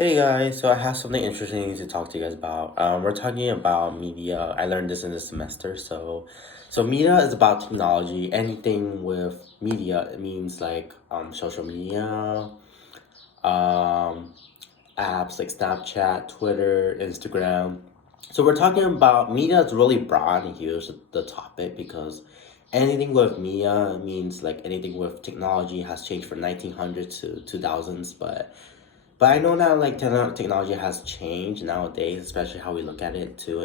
Hey guys, so I have something interesting to talk to you guys about. We're talking about media. I learned this in this semester. So media is about technology. Anything with media, it means like social media, um, apps like Snapchat, Twitter, Instagram. So we're talking about media is really broad, and here's the topic because anything with media means like anything with technology has changed from 1900 to 2000s, but I know that like technology has changed nowadays, especially how we look at it too.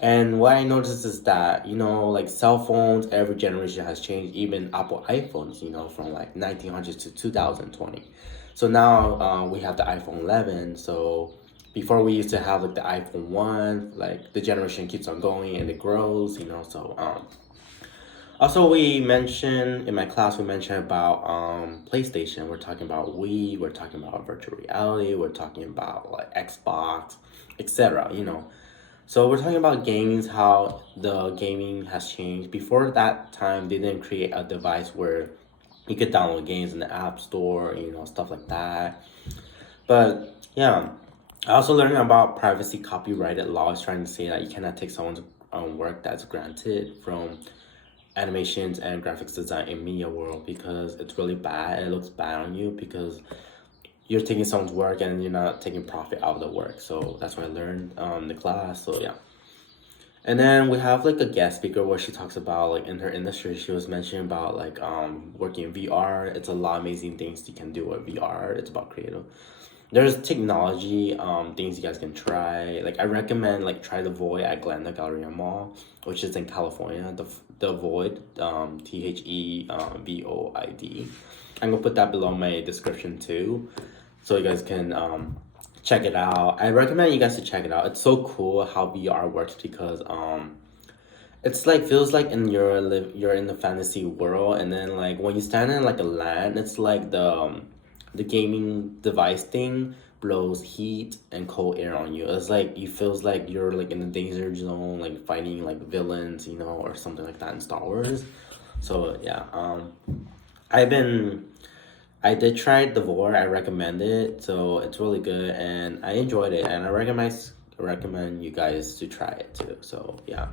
And what I noticed is that like cell phones, every generation has changed. Even Apple iPhones, from like 1900 to 2020. So now we have the iPhone 11. So before we used to have like the iPhone 1. Like the generation keeps on going and it grows. Also, we mentioned in my class, we mentioned about PlayStation. We're talking about Wii. We're talking about virtual reality. We're talking about like Xbox, etc. So we're talking about gaming, how the gaming has changed. Before that time, they didn't create a device where you could download games in the App Store, stuff like that. But yeah, I also learned about privacy copyrighted laws, trying to say that you cannot take someone's work that's granted from animations and graphics design in media world because it's really bad. It looks bad on you because you're taking someone's work and you're not taking profit out of the work. So that's what I learned in the class. So yeah. And then we have like a guest speaker where she talks about like in her industry, she was mentioning about like working in VR. It's a lot of amazing things you can do with VR. It's about creative. There's technology things you guys can try. Like I recommend like try the Void at Glenda Galleria Mall, which is in California. The Void, THEVOID. I'm gonna put that below my description too, so you guys can check it out. I recommend you guys to check it out. It's so cool how VR works because it's like feels like you're in the fantasy world, and then like when you stand in like a land, it's like the gaming device thing blows heat and cold air on you. It's like you feels like you're like in the danger zone, like fighting like villains, or something like that in Star Wars. So yeah, I've been I did try the Vor. I recommend it, so it's really good, and I enjoyed it, and I recommend you guys to try it too. So yeah,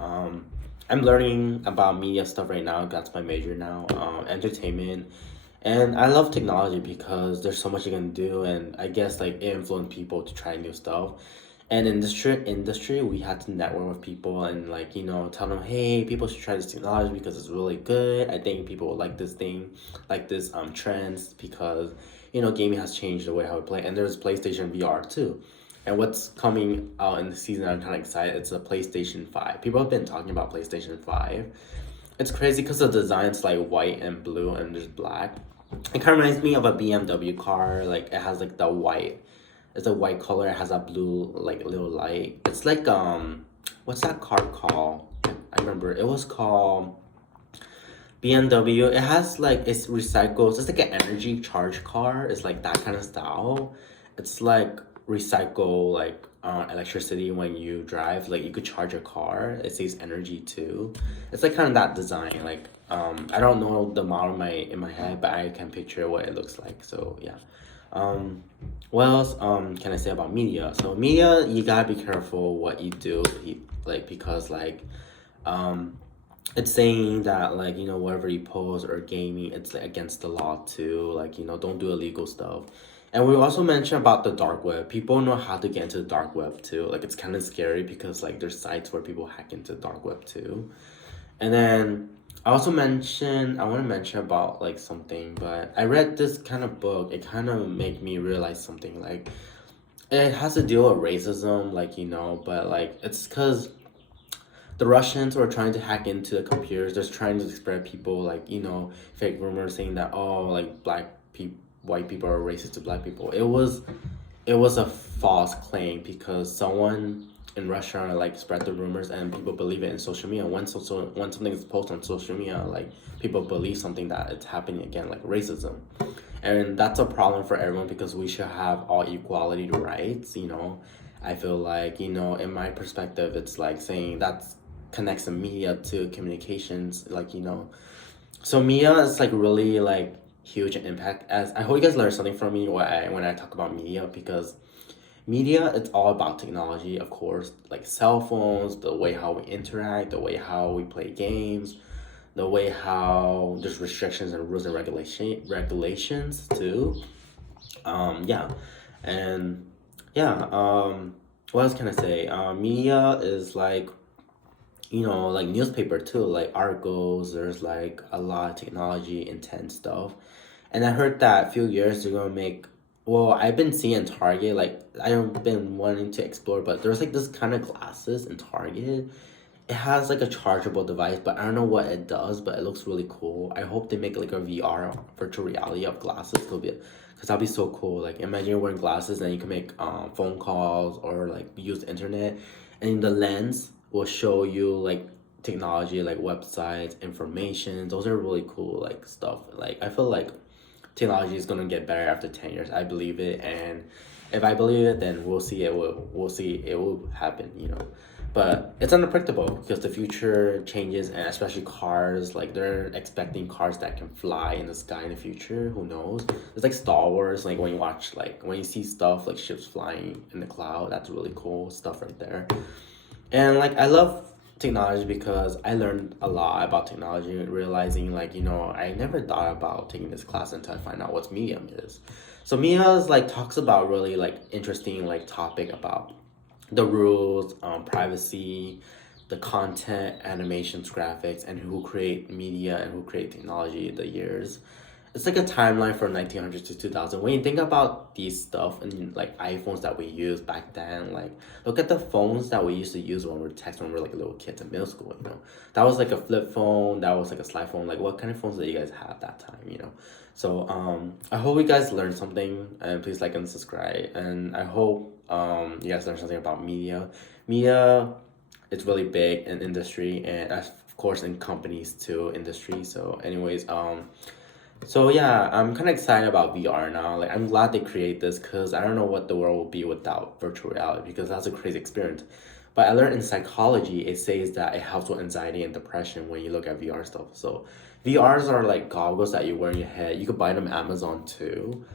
I'm learning about media stuff right now. That's my major now, entertainment, and I love technology because there's so much you can do, and I guess like it influenced people to try new stuff. And in this industry, we had to network with people and like tell them, hey, people should try this technology because it's really good. I think people would like this thing, like this trends because gaming has changed the way how we play. And there's PlayStation VR too. And what's coming out in the season, I'm kind of excited. It's a PlayStation 5. People have been talking about PlayStation 5. It's crazy because the design's like white and blue and there's black. It kind of reminds me of a BMW car. Like it has like the white. It's a white color. It has a blue like little light. It's like what's that car called? I remember it was called BMW. It has like it's recycles. It's like an energy charge car. It's like that kind of style. It's like recycle like electricity when you drive. Like you could charge a car. It saves energy too. It's like kind of that design. Like I don't know the model in my head, but I can picture what it looks like. So yeah. Um, what else can I say about media? So media, you gotta be careful what you do, like because like um it's saying that like whatever you post or gaming, it's like against the law too. Like don't do illegal stuff. And we also mentioned about the dark web. People know how to get into the dark web too. Like it's kind of scary because like there's sites where people hack into the dark web too. And then I want to mention about like something, but I read this kind of book. It kind of made me realize something. Like it has to deal with racism, like but like it's because the Russians were trying to hack into the computers. They're trying to spread people like fake rumors saying that like white people are racist to black people. It was a false claim because someone in Russia like spread the rumors and people believe it in social media. When something is posted on social media, like people believe something that it's happening again, like racism, and that's a problem for everyone because we should have all equality rights. I feel like in my perspective, it's like saying that connects the media to communications, like so media is like really like huge impact. As I hope you guys learn something from me when I talk about media, because media, it's all about technology, of course, like cell phones, the way how we interact, the way how we play games, the way how there's restrictions and rules and regulations too. Yeah, and yeah. What else can I say? Media is like, like newspaper too, like articles. There's like a lot of technology intense stuff, and I heard that a few years they're gonna make. Well, I've been seeing Target, like I've been wanting to explore, but there's like this kind of glasses in Target. It has like a chargeable device, but I don't know what it does, but it looks really cool. I hope they make like a VR, virtual reality of glasses. It'll be, because that'll be so cool. Like imagine you're wearing glasses and you can make phone calls or like use the internet, and the lens will show you like technology, like websites, information. Those are really cool like stuff. Like I feel like technology is gonna get better after 10 years. I believe it, and if I believe it, then we'll see it. We'll see it will happen. But it's unpredictable because the future changes, and especially cars. Like they're expecting cars that can fly in the sky in the future. Who knows? It's like Star Wars. Like when you watch, like when you see stuff like ships flying in the cloud, that's really cool stuff right there. And like I love technology because I learned a lot about technology, realizing like, I never thought about taking this class until I find out what Medium is. So Medium is like talks about really like interesting like topic about the rules, privacy, the content, animations, graphics, and who create media and who create technology, the years. It's like a timeline from 1900 to 2000. When you think about these stuff and like iPhones that we used back then, like look at the phones that we used to use when we were when we were like little kids in middle school. That was like a flip phone. That was like a slide phone. Like what kind of phones did you guys have that time? So I hope you guys learned something, and please like and subscribe. And I hope you guys learned something about media. Media, it's really big in industry, and of course in companies too, industry. So anyways, so yeah, I'm kind of excited about VR now. Like I'm glad they create this because I don't know what the world will be without virtual reality, because that's a crazy experience. But I learned in psychology, it says that it helps with anxiety and depression when you look at VR stuff. So VRs are like goggles that you wear in your head. You could buy them on Amazon too.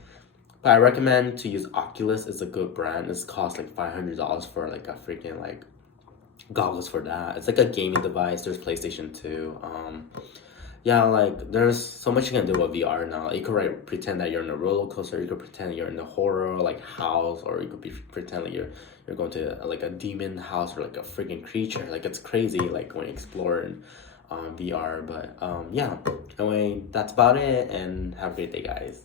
But I recommend to use Oculus. It's a good brand. It's cost like $500 for like a freaking like goggles for that. It's like a gaming device. There's PlayStation 2. Yeah, like there's so much you can do with VR now. You could pretend that you're in a roller coaster. You could pretend you're in a horror like house, or you could pretend like you're going to like a demon house or like a freaking creature. Like it's crazy. Like when you explore in VR. But yeah. Anyway, that's about it. And have a great day, guys.